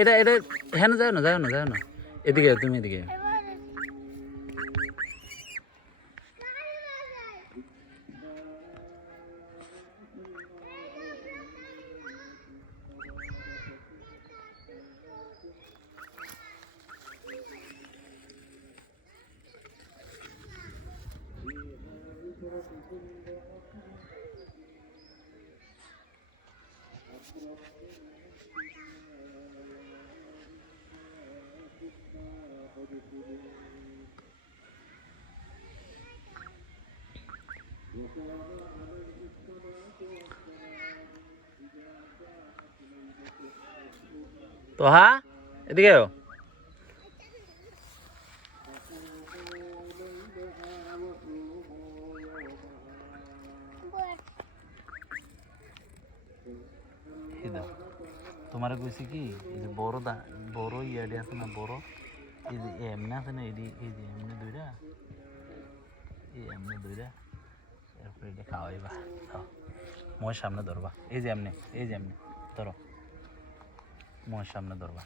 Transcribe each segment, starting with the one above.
এটা এটা হ্যাঁ না, যাও না এদিকে তুমি এদিকে। তো হ্যাঁ এদিকে তোমার কইছি কি এই যে বড় ইয়াডি আছে না, বড় এই যে এমনি আছে না, এই যে এমনি দুইটা, এরপরে এটা খাওয়াইবা। মোয়ের সামনে ধরবা, এই যে এমনি ধরো, মোয়ের সামনে ধরবা।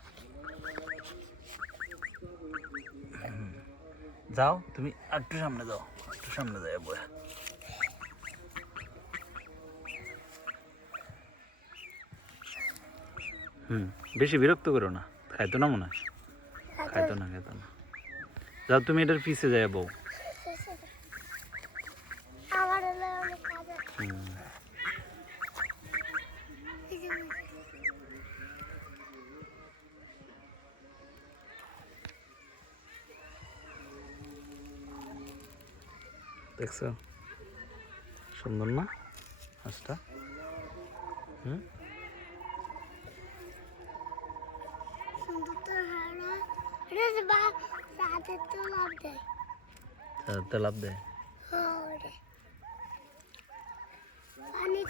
যাও তুমি একটু সামনে যাও, বয়া। বেশি বিরক্ত করো না, খাইতো না মনে হয়, খাইতো না। যাও তুমি এটার পিছে যাই বউ। দেখছো সুন্দর না হাঁসটা? লাভ দেয়। पानी